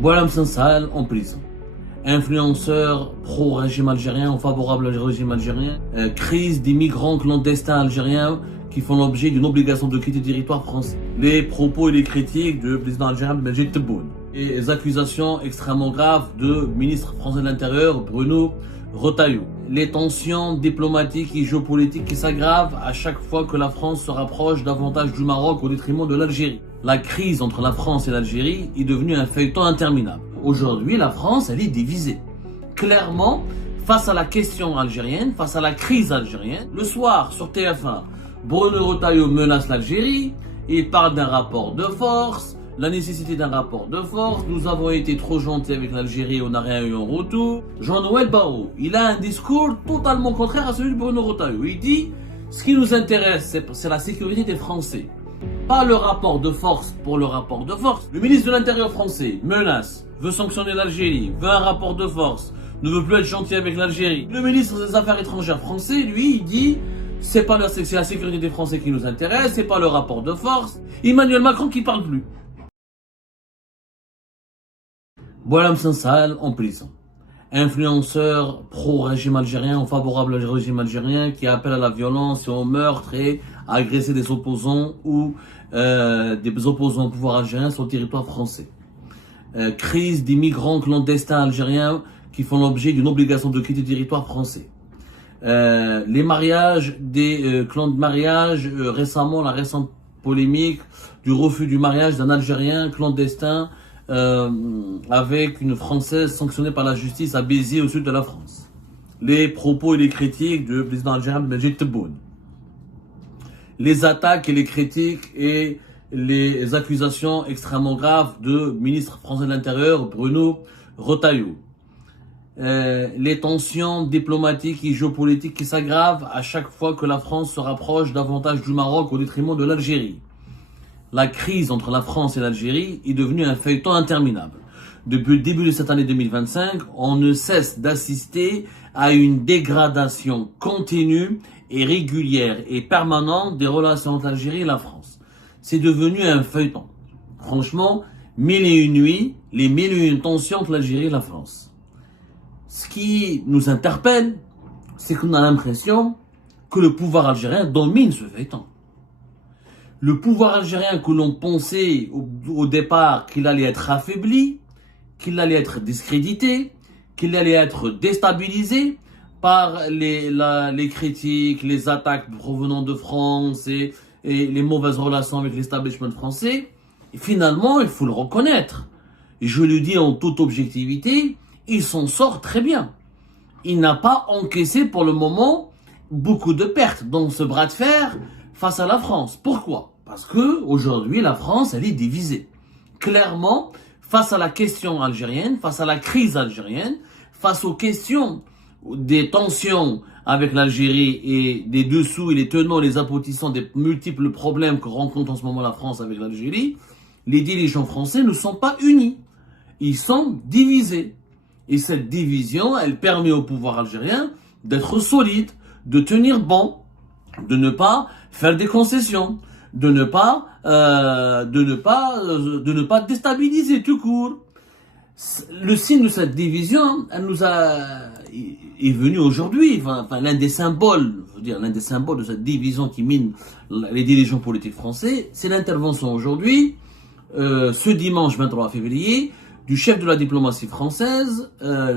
Boualem Sansal en prison. Influenceur pro-régime algérien ou favorable au régime algérien. Crise des migrants clandestins algériens qui font l'objet d'une obligation de quitter le territoire français. Les propos et les critiques du président algérien Majid Tebboune. Et les accusations extrêmement graves du ministre français de l'Intérieur Bruno Retailleau. Les tensions diplomatiques et géopolitiques qui s'aggravent à chaque fois que la France se rapproche davantage du Maroc au détriment de l'Algérie. La crise entre la France et l'Algérie est devenue un feuilleton interminable. Aujourd'hui, la France, elle est divisée. Clairement, face à la question algérienne, face à la crise algérienne, le soir sur TF1, Bruno Retailleau menace l'Algérie, il parle d'un rapport de force, la nécessité d'un rapport de force, nous avons été trop gentils avec l'Algérie, on n'a rien eu en retour. Jean-Noël Barrot, il a un discours totalement contraire à celui de Bruno Retailleau. Il dit, ce qui nous intéresse, c'est la sécurité des Français. Pas le rapport de force pour le rapport de force. Le ministre de l'Intérieur français menace, veut sanctionner l'Algérie, veut un rapport de force, ne veut plus être gentil avec l'Algérie. Le ministre des Affaires étrangères français, lui, il dit, c'est la sécurité des Français qui nous intéresse, c'est pas le rapport de force. Emmanuel Macron qui parle plus. Boualem Sansal en prison. Influenceur pro-régime algérien ou favorable au régime algérien qui appelle à la violence et au meurtre et à agresser des opposants ou des opposants au pouvoir algérien sur le territoire français. Crise des migrants clandestins algériens qui font l'objet d'une obligation de quitter le territoire français. Les mariages, des clans de mariage, récemment la récente polémique du refus du mariage d'un Algérien clandestin avec une Française sanctionnée par la justice à Béziers au sud de la France. Les propos et les critiques du président algérien Majid Tebboune. Les attaques et les critiques et les accusations extrêmement graves du ministre français de l'Intérieur Bruno Retailleau. Les tensions diplomatiques et géopolitiques qui s'aggravent à chaque fois que la France se rapproche davantage du Maroc au détriment de l'Algérie. La crise entre la France et l'Algérie est devenue un feuilleton interminable. Depuis le début de cette année 2025, on ne cesse d'assister à une dégradation continue et régulière et permanente des relations entre l'Algérie et la France. C'est devenu un feuilleton. Franchement, mille et une nuits, les mille et une tensions entre l'Algérie et la France. Ce qui nous interpelle, c'est qu'on a l'impression que le pouvoir algérien domine ce feuilleton. Le pouvoir algérien que l'on pensait au départ qu'il allait être affaibli, qu'il allait être discrédité, qu'il allait être déstabilisé par les critiques, les attaques provenant de France et les mauvaises relations avec l'establishment français. Et finalement, il faut le reconnaître. Et je le dis en toute objectivité, il s'en sort très bien. Il n'a pas encaissé pour le moment beaucoup de pertes dans ce bras de fer face à la France. Pourquoi ? Parce que aujourd'hui, la France, elle est divisée. Clairement, face à la question algérienne, face à la crise algérienne, face aux questions des tensions avec l'Algérie et des dessous et les tenants, les aboutissants des multiples problèmes que rencontre en ce moment la France avec l'Algérie, les dirigeants français ne sont pas unis. Ils sont divisés. Et cette division, elle permet au pouvoir algérien d'être solide, de tenir bon, de ne pas faire des concessions, de ne pas déstabiliser tout court. Le signe de cette division, elle est venu aujourd'hui. Enfin, l'un des symboles de cette division qui mine les dirigeants politiques français, c'est l'intervention aujourd'hui, ce dimanche 23 février, du chef de la diplomatie française,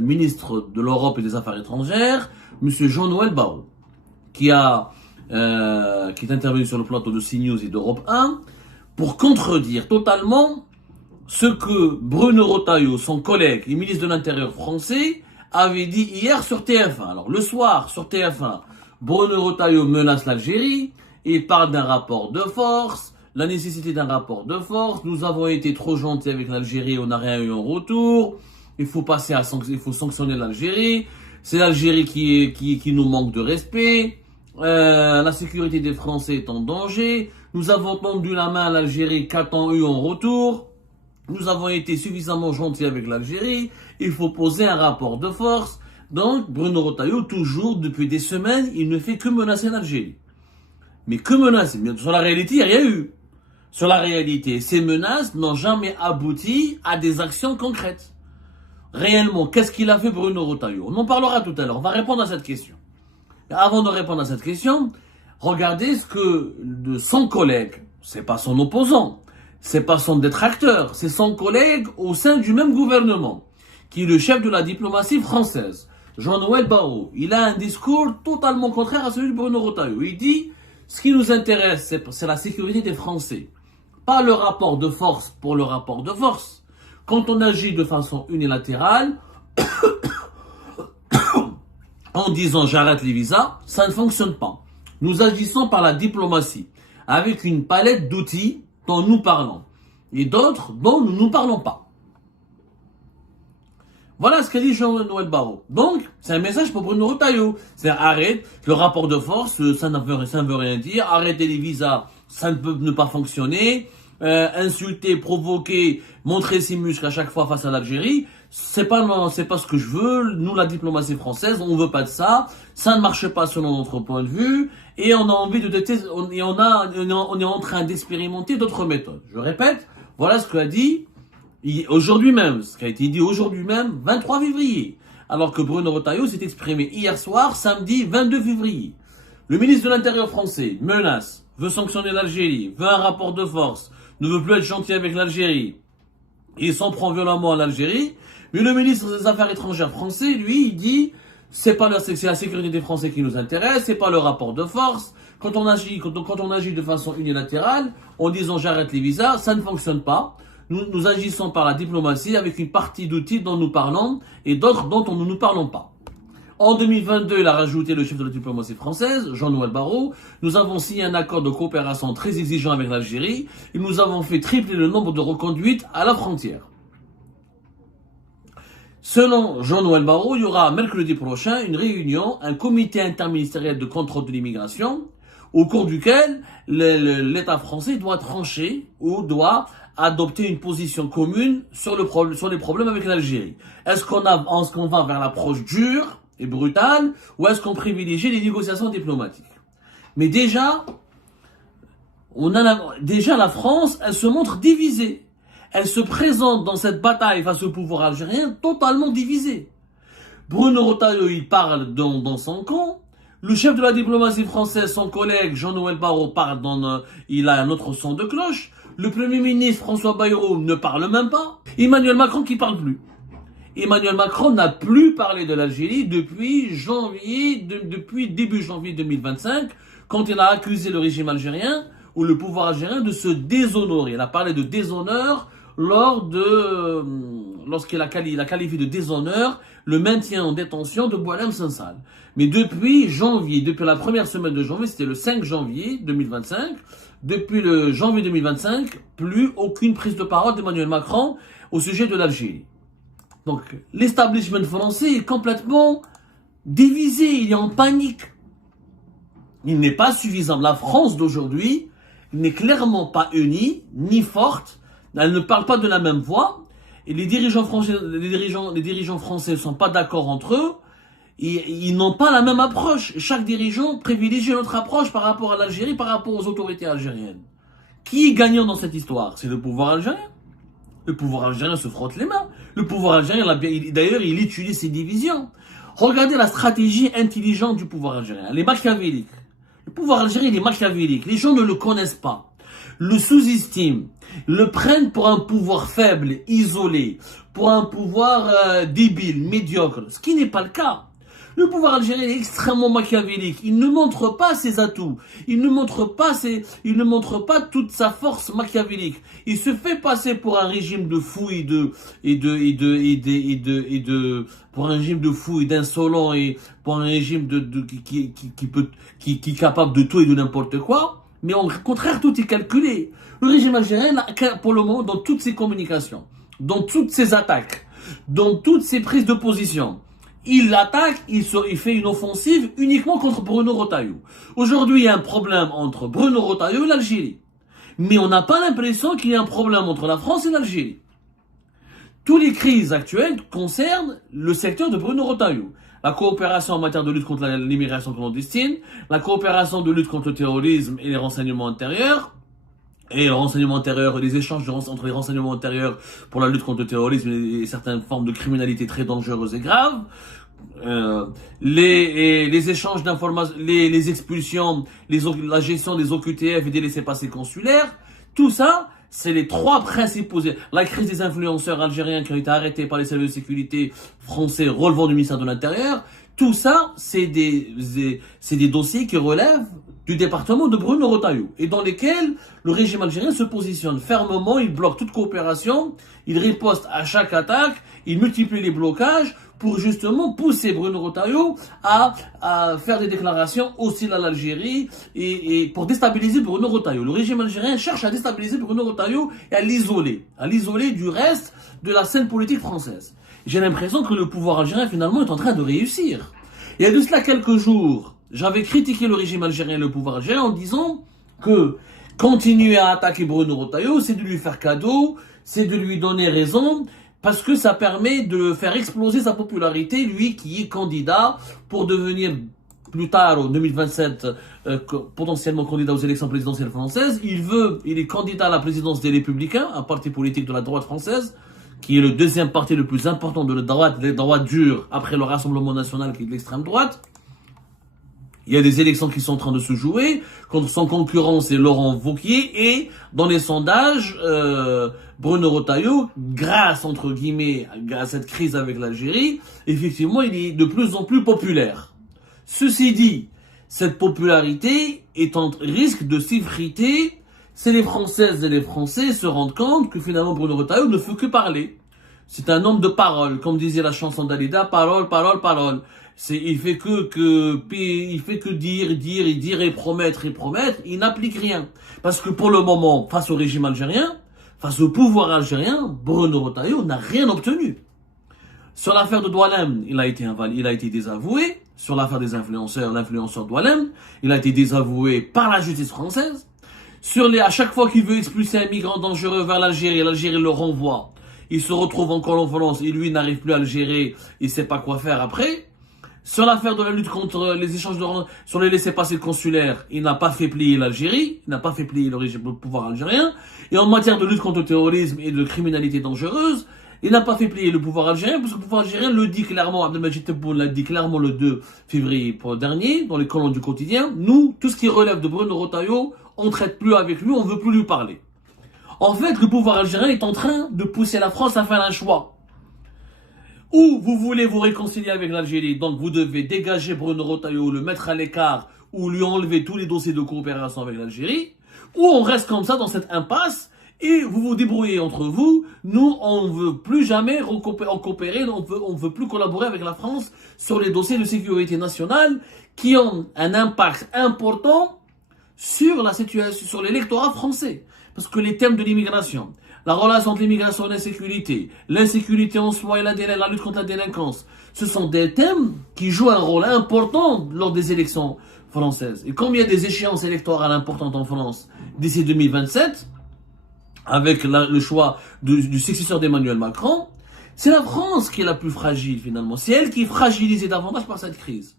ministre de l'Europe et des Affaires étrangères, monsieur Jean-Noël Barrot, qui est intervenu sur le plateau de CNews et d'Europe 1 pour contredire totalement ce que Bruno Retailleau, son collègue et ministre de l'Intérieur français, avait dit hier sur TF1. Alors le soir sur TF1, Bruno Retailleau menace l'Algérie, il parle d'un rapport de force, la nécessité d'un rapport de force, nous avons été trop gentils avec l'Algérie, on n'a rien eu en retour, il faut sanctionner l'Algérie, c'est l'Algérie qui nous manque de respect. La sécurité des Français est en danger. Nous avons tendu la main à l'Algérie, qu'a-t-on eu en retour? Nous avons été suffisamment gentils avec l'Algérie. Il faut poser un rapport de force. Donc, Bruno Retailleau, toujours, depuis des semaines, il ne fait que menacer l'Algérie. Mais que menacer? Mais sur la réalité, il n'y a rien eu. sur la réalité. Ces menaces n'ont jamais abouti à des actions concrètes. Réellement, qu'est-ce qu'il a fait Bruno Retailleau? On en parlera tout à l'heure, on va répondre à cette question. Et avant de répondre à cette question, regardez ce que de son collègue, c'est pas son opposant, c'est pas son détracteur, c'est son collègue au sein du même gouvernement, qui est le chef de la diplomatie française, Jean-Noël Barrot. Il a un discours totalement contraire à celui de Bruno Retailleau. Il dit, ce qui nous intéresse, c'est la sécurité des Français. Pas le rapport de force pour le rapport de force. Quand on agit de façon unilatérale, en disant j'arrête les visas, ça ne fonctionne pas. Nous agissons par la diplomatie, avec une palette d'outils dont nous parlons, et d'autres dont nous ne parlons pas. Voilà ce qu'a dit Jean-Noël Barrot. Donc, c'est un message pour Bruno Retailleau. C'est arrête, le rapport de force, ça ne veut rien dire. Arrêtez les visas, ça ne peut ne pas fonctionner. Insulter, provoquer, montrer ses muscles à chaque fois face à l'Algérie, c'est pas ce que je veux. Nous, la diplomatie française, on veut pas de ça. Ça ne marche pas selon notre point de vue. Et on a envie de tester, on est en train d'expérimenter d'autres méthodes. Je répète, voilà ce qu'a dit aujourd'hui même, ce qui a été dit aujourd'hui même, 23 février. Alors que Bruno Retailleau s'est exprimé hier soir, samedi 22 février. Le ministre de l'Intérieur français menace, veut sanctionner l'Algérie, veut un rapport de force, ne veut plus être gentil avec l'Algérie. Il s'en prend violemment à l'Algérie. Mais le ministre des Affaires étrangères français, lui, il dit, c'est la sécurité des Français qui nous intéresse, c'est pas le rapport de force. Quand on agit de façon unilatérale, en disant j'arrête les visas, ça ne fonctionne pas. Nous agissons par la diplomatie avec une partie d'outils dont nous parlons et d'autres dont nous ne parlons pas. En 2022, il a rajouté le chef de la diplomatie française, Jean-Noël Barrot. Nous avons signé un accord de coopération très exigeant avec l'Algérie et nous avons fait tripler le nombre de reconduites à la frontière. Selon Jean-Noël Barrot, il y aura mercredi prochain une réunion, un comité interministériel de contrôle de l'immigration, au cours duquel l'État français doit trancher ou doit adopter une position commune sur les problèmes avec l'Algérie. Est-ce qu'on va vers l'approche dure et brutale, ou est-ce qu'on privilégie les négociations diplomatiques? Mais déjà, la France, elle se montre divisée. Elle se présente dans cette bataille face au pouvoir algérien totalement divisée. Bruno Retailleau, il parle dans son camp. Le chef de la diplomatie française, son collègue Jean-Noël Barrot, il a un autre son de cloche. Le Premier ministre François Bayrou ne parle même pas. Emmanuel Macron qui parle plus. Emmanuel Macron n'a plus parlé de l'Algérie depuis début janvier 2025, quand il a accusé le régime algérien ou le pouvoir algérien de se déshonorer. Il a parlé de déshonneur lorsqu'il a qualifié de déshonneur le maintien en détention de Boualem Sansal. Mais depuis la première semaine de janvier, c'était le 5 janvier 2025, depuis le janvier 2025, plus aucune prise de parole d'Emmanuel Macron au sujet de l'Algérie. Donc, l'establishment français est complètement divisé, il est en panique. Il n'est pas suffisant. La France d'aujourd'hui n'est clairement pas unie, ni forte. Elle ne parle pas de la même voix. Et les dirigeants français ne sont pas d'accord entre eux. Ils n'ont pas la même approche. Chaque dirigeant privilégie notre approche par rapport à l'Algérie, par rapport aux autorités algériennes. Qui est gagnant dans cette histoire? C'est le pouvoir algérien. Le pouvoir algérien se frotte les mains. Le pouvoir algérien, d'ailleurs, il utilise ses divisions. Regardez la stratégie intelligente du pouvoir algérien. Elle est machiavélique. Le pouvoir algérien, il est machiavélique. Les gens ne le connaissent pas. Le sous-estiment. Le prennent pour un pouvoir faible, isolé. Pour un pouvoir débile, médiocre. Ce qui n'est pas le cas. Le pouvoir algérien est extrêmement machiavélique. Il ne montre pas ses atouts. Il ne montre pas toute sa force machiavélique. Il se fait passer pour un régime de fous pour un régime de fous et d'insolents et pour un régime qui est capable de tout et de n'importe quoi. Mais au contraire, tout est calculé. Le régime algérien, pour le moment, dans toutes ses communications, dans toutes ses attaques, dans toutes ses prises de position, il l'attaque, il fait une offensive uniquement contre Bruno Retailleau. Aujourd'hui, il y a un problème entre Bruno Retailleau et l'Algérie. Mais on n'a pas l'impression qu'il y a un problème entre la France et l'Algérie. Toutes les crises actuelles concernent le secteur de Bruno Retailleau. La coopération en matière de lutte contre l'immigration clandestine, la coopération de lutte contre le terrorisme et les renseignements intérieurs, et le renseignement intérieur, les échanges entre les renseignements intérieurs pour la lutte contre le terrorisme et certaines formes de criminalité très dangereuses et graves, les échanges d'informations, les expulsions, la gestion des OQTF et des laissez-passer consulaires, tout ça, c'est les trois principaux. La crise des influenceurs algériens qui ont été arrêtés par les services de sécurité français relevant du ministère de l'Intérieur, tout ça, c'est des dossiers qui relèvent du département de Bruno Retailleau et dans lesquels le régime algérien se positionne fermement, il bloque toute coopération, il riposte à chaque attaque, il multiplie les blocages pour justement pousser Bruno Retailleau à faire des déclarations hostiles à l'Algérie et pour déstabiliser Bruno Retailleau. Le régime algérien cherche à déstabiliser Bruno Retailleau et à l'isoler du reste de la scène politique française. J'ai l'impression que le pouvoir algérien finalement est en train de réussir. Il y a de cela quelques jours, j'avais critiqué le régime algérien et le pouvoir algérien en disant que continuer à attaquer Bruno Retailleau, c'est de lui faire cadeau, c'est de lui donner raison, parce que ça permet de faire exploser sa popularité, lui qui est candidat pour devenir plus tard, en 2027, potentiellement candidat aux élections présidentielles françaises. Il est candidat à la présidence des Républicains, un parti politique de la droite française, qui est le deuxième parti le plus important de la droite, les droites dures, après le Rassemblement national qui est de l'extrême droite. Il y a des élections qui sont en train de se jouer. Contre son concurrent, c'est Laurent Wauquiez. Et dans les sondages, Bruno Retailleau, grâce, entre guillemets, à cette crise avec l'Algérie, effectivement, il est de plus en plus populaire. Ceci dit, cette popularité risque de s'effriter si les Françaises et les Français se rendent compte que finalement Bruno Retailleau ne fait que parler. C'est un homme de parole, comme disait la chanson d'Alida, parole, parole, parole. Il fait que dire et promettre, il n'applique rien. Parce que pour le moment, face au régime algérien, face au pouvoir algérien, Bruno Retailleau n'a rien obtenu. Sur l'affaire de Doualem, il a été désavoué. Sur l'affaire des influenceurs, l'influenceur Doualem, il a été désavoué par la justice française. À chaque fois qu'il veut expulser un migrant dangereux vers l'Algérie, l'Algérie le renvoie. Il se retrouve encore en France et lui n'arrive plus à le gérer, il sait pas quoi faire après. Sur l'affaire de la lutte contre les échanges sur les laissez-passer consulaires, il n'a pas fait plier l'Algérie, il n'a pas fait plier le pouvoir algérien. Et en matière de lutte contre le terrorisme et de criminalité dangereuse, il n'a pas fait plier le pouvoir algérien, parce que le pouvoir algérien le dit clairement, Abdelmadjid Tebboune l'a dit clairement le 2 février dernier, dans les colonnes du quotidien. Nous, tout ce qui relève de Bruno Retailleau, on ne traite plus avec lui, on ne veut plus lui parler. En fait, le pouvoir algérien est en train de pousser la France à faire un choix. Ou vous voulez vous réconcilier avec l'Algérie, donc vous devez dégager Bruno Retailleau, le mettre à l'écart, ou lui enlever tous les dossiers de coopération avec l'Algérie, ou on reste comme ça dans cette impasse, et vous vous débrouillez entre vous. Nous, on ne veut plus jamais coopérer, on ne veut plus collaborer avec la France sur les dossiers de sécurité nationale qui ont un impact important sur la situation, sur l'électorat français. Parce que les thèmes de l'immigration, la relation entre l'immigration et l'insécurité en soi et la lutte contre la délinquance, ce sont des thèmes qui jouent un rôle important lors des élections françaises. Et comme il y a des échéances électorales importantes en France d'ici 2027, avec le choix du successeur d'Emmanuel Macron, c'est la France qui est la plus fragile finalement. C'est elle qui est fragilisée davantage par cette crise.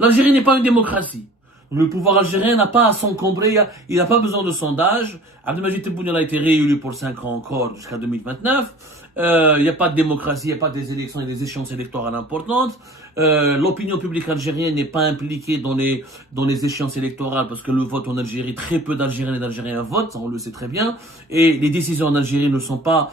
L'Algérie n'est pas une démocratie. Le pouvoir algérien n'a pas à s'encombrer, il n'a pas besoin de sondage. Abdelmadjid Tebboune a été réélu pour 5 ans encore jusqu'à 2029. Il n'y a pas de démocratie, il n'y a pas des élections et des échéances électorales importantes. L'opinion publique algérienne n'est pas impliquée dans les échéances électorales parce que le vote en Algérie, très peu d'Algériens et d'Algériens votent, ça on le sait très bien. Et les décisions en Algérie ne sont pas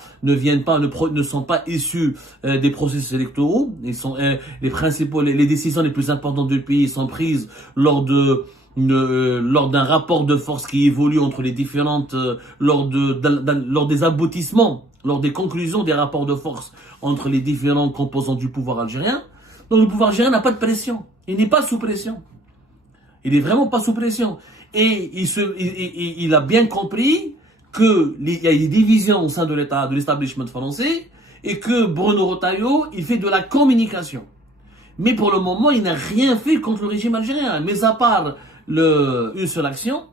issues des processus électoraux. Les décisions les plus importantes du pays sont prises lors d'un rapport de force qui évolue entre les différentes, lors des aboutissements, lors des conclusions des rapports de force entre les différents composants du pouvoir algérien. Donc le pouvoir algérien n'a pas de pression. Il n'est pas sous pression. Il n'est vraiment pas sous pression. Et il a bien compris qu'il y a des divisions au sein de l'État, de l'establishment français, et que Bruno Retailleau, il fait de la communication. Mais pour le moment, il n'a rien fait contre le régime algérien, mais à part une seule action,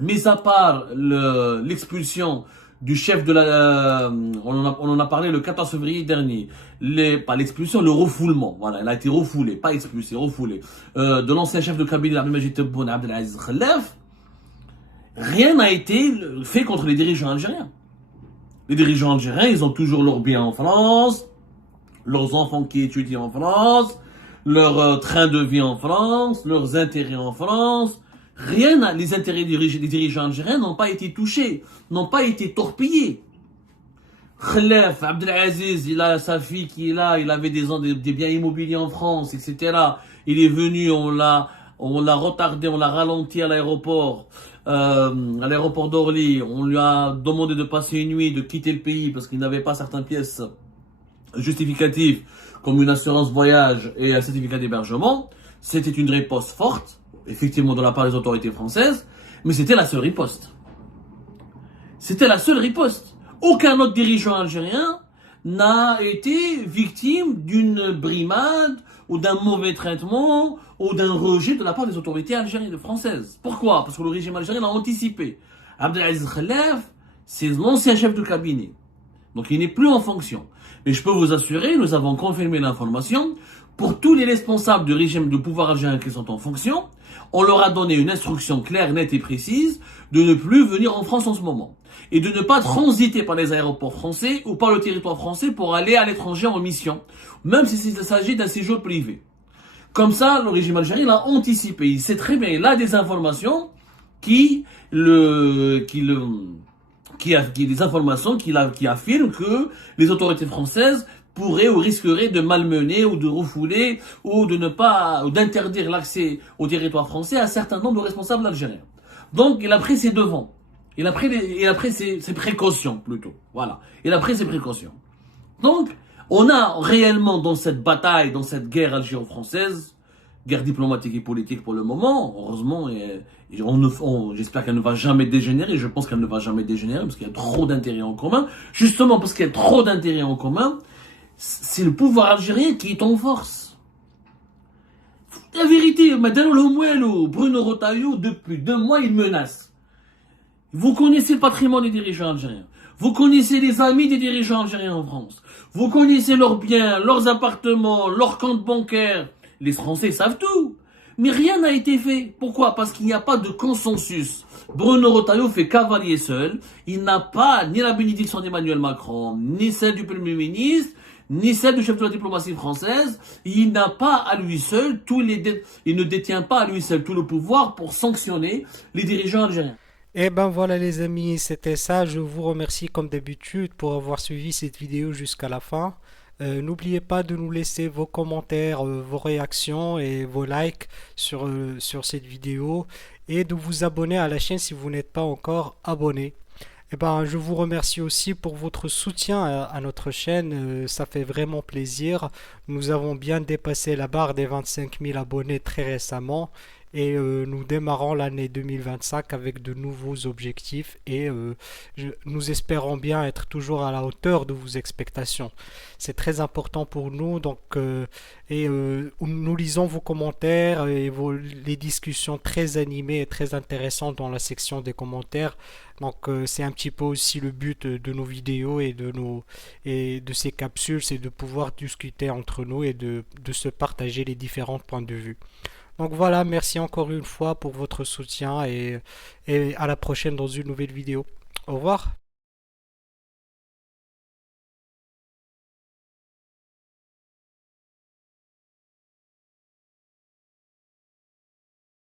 mis à part l'expulsion du chef de on en a parlé le 14 février dernier, pas l'expulsion, le refoulement, voilà, il a été refoulé, pas expulsé, refoulé, de l'ancien chef de cabinet Abdelmadjid Tebboune, Abdelaziz Khelaf. rien n'a été fait contre les dirigeants algériens. Les dirigeants algériens, ils ont toujours leurs biens en France, leurs enfants qui étudient en France, leur train de vie en France, leurs intérêts en France. Rien, les intérêts des dirigeants algériens n'ont pas été touchés, n'ont pas été torpillés. Khelef, Abdelaziz, il a sa fille qui est là, il avait des biens immobiliers en France, etc. Il est venu, on l'a retardé, on l'a ralenti à l'aéroport d'Orly. On lui a demandé de passer une nuit, de quitter le pays parce qu'il n'avait pas certaines pièces justificatives comme une assurance voyage et un certificat d'hébergement. C'était une riposte forte, effectivement, de la part des autorités françaises, mais c'était la seule riposte. C'était la seule riposte. Aucun autre dirigeant algérien n'a été victime d'une brimade ou d'un mauvais traitement ou d'un rejet de la part des autorités algériennes françaises. Pourquoi? Parce que le régime algérien l'a anticipé. Abdelaziz Khelef, c'est l'ancien chef de cabinet. Donc il n'est plus en fonction. Mais je peux vous assurer, nous avons confirmé l'information, pour tous les responsables du régime de pouvoir algérien qui sont en fonction, on leur a donné une instruction claire, nette et précise de ne plus venir en France en ce moment. Et de ne pas transiter par les aéroports français ou par le territoire français pour aller à l'étranger en mission, même s'il s'agit d'un séjour privé. Comme ça, le régime algérien l'a anticipé. Il sait très bien, il a des informations qui affirment que les autorités françaises pourraient ou risqueraient de malmener ou de refouler ou d'interdire l'accès au territoire français à un certain nombre de responsables algériens. Donc, il a pris ses devants. Il a pris ses précautions, plutôt. Voilà. Il a pris ses précautions. Donc, on a réellement dans cette bataille, dans cette guerre algéro-française, guerre diplomatique et politique pour le moment, heureusement, j'espère qu'elle ne va jamais dégénérer, je pense qu'elle ne va jamais dégénérer, parce qu'il y a trop d'intérêts en commun. Justement, parce qu'il y a trop d'intérêts en commun, c'est le pouvoir algérien qui est en force. La vérité, Madame Lomuelo, Bruno Retailleau, depuis 2 mois, il menace. Vous connaissez le patrimoine des dirigeants algériens. Vous connaissez les amis des dirigeants algériens en France. Vous connaissez leurs biens, leurs appartements, leurs comptes bancaires. Les Français savent tout. Mais rien n'a été fait. Pourquoi? Parce qu'il n'y a pas de consensus. Bruno Retailleau fait cavalier seul. Il n'a pas ni la bénédiction d'Emmanuel Macron, ni celle du Premier ministre, ni celle du chef de la diplomatie française. Il n'a pas à lui seul il ne détient pas à lui seul tout le pouvoir pour sanctionner les dirigeants algériens. Et ben voilà les amis, c'était ça. Je vous remercie comme d'habitude pour avoir suivi cette vidéo jusqu'à la fin. N'oubliez pas de nous laisser vos commentaires, vos réactions et vos likes sur cette vidéo et de vous abonner à la chaîne si vous n'êtes pas encore abonné. Et ben, je vous remercie aussi pour votre soutien à notre chaîne, ça fait vraiment plaisir. Nous avons bien dépassé la barre des 25 000 abonnés très récemment et nous démarrons l'année 2025 avec de nouveaux objectifs et nous espérons bien être toujours à la hauteur de vos expectations. C'est très important pour nous, donc nous lisons vos commentaires et les discussions très animées et très intéressantes dans la section des commentaires. Donc c'est un petit peu aussi le but de nos vidéos et de ces capsules, c'est de pouvoir discuter entre nous et de se partager les différents points de vue. Donc voilà, merci encore une fois pour votre soutien et à la prochaine dans une nouvelle vidéo. Au revoir.